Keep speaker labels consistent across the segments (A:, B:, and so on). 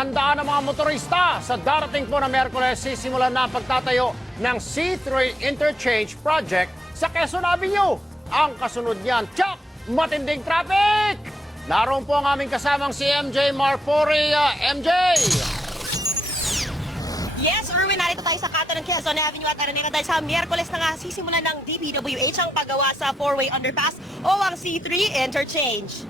A: Handaan ng mga motorista sa darating po na Merkules sisimulan na ang pagtatayo ng C3 Interchange Project sa Quezon Avenue. Ang kasunod niyan, tsak, matinding traffic! Naroon po ang aming kasamang si MJ Marfori. Ah, MJ!
B: Yes, Erwin, narito tayo sa Kato ng Quezon Avenue at Araneta dahil sa Miyerkules na nga sisimulan ng DPWH ang paggawa sa four-way underpass o ang C3 interchange.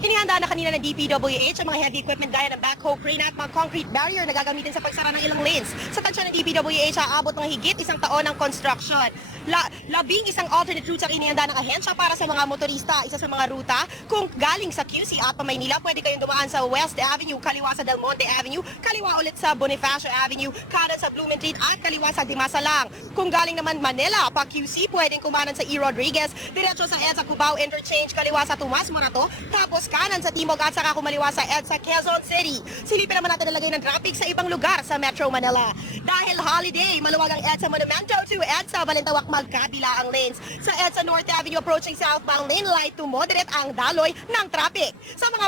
B: Inihanda na kanina ng DPWH ang mga heavy equipment gaya ng backhoe crane at mga concrete barrier na gagamitin sa pagsara ng ilang lanes. Sa tansya ng DPWH, aabot ng higit isang taon ng construction. La labing isang alternate routes ang inihanda ng ahensya para sa mga motorista. Isa sa mga ruta, kung galing sa QC at pa Maynila, pwede kayong dumaan sa West Avenue, kaliwa sa Del Monte Avenue, kaliwa ulit sa Bonifacio Avenue, kanan sa Blumentritt at kaliwa sa Dimasalang. Kung galing naman Manila, pa QC, pwedeng kumanan sa E. Rodriguez, diretso sa EDSA Cubao Interchange, kaliwa sa Tomas Morato, tapos kanan sa Timog at saka kumaliwa sa EDSA Quezon City. Silipin naman natin ang lagay ng traffic sa ibang lugar sa Metro Manila. Dahil holiday, maluwag ang EDSA Monumento to EDSA Balintawak magkabila ang lanes. Sa EDSA North Avenue approaching southbound lane, light to moderate ang daloy ng traffic. Sa mga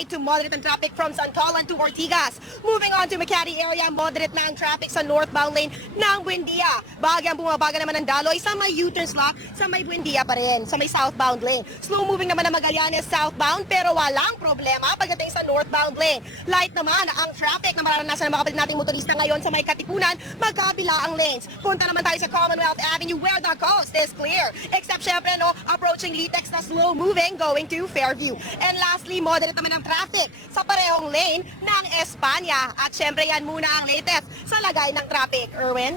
B: light to moderate ang traffic from Santolan to Ortigas. Moving on to Makati area, moderate na ang traffic sa northbound lane ng Buendia. Bahagyang bumabaga naman ang daloy sa may U-turn slot sa may Buendia pa rin, sa may southbound lane. Slow moving naman ang Magallanes southbound pero walang problema pagdating sa northbound lane. Light naman ang traffic na mararanasan ng mga kapatid nating motorista ngayon sa may Katipunan, magkabila ang lanes. Punta naman tayo sa Commonwealth Avenue where the coast is clear. Except syempre no, approaching Litex na slow moving going to Fairview. And lastly, moderate naman ang traffic sa parehong lane ng Espanya. At syempre yan muna ang latest sa lagay ng traffic. Erwin?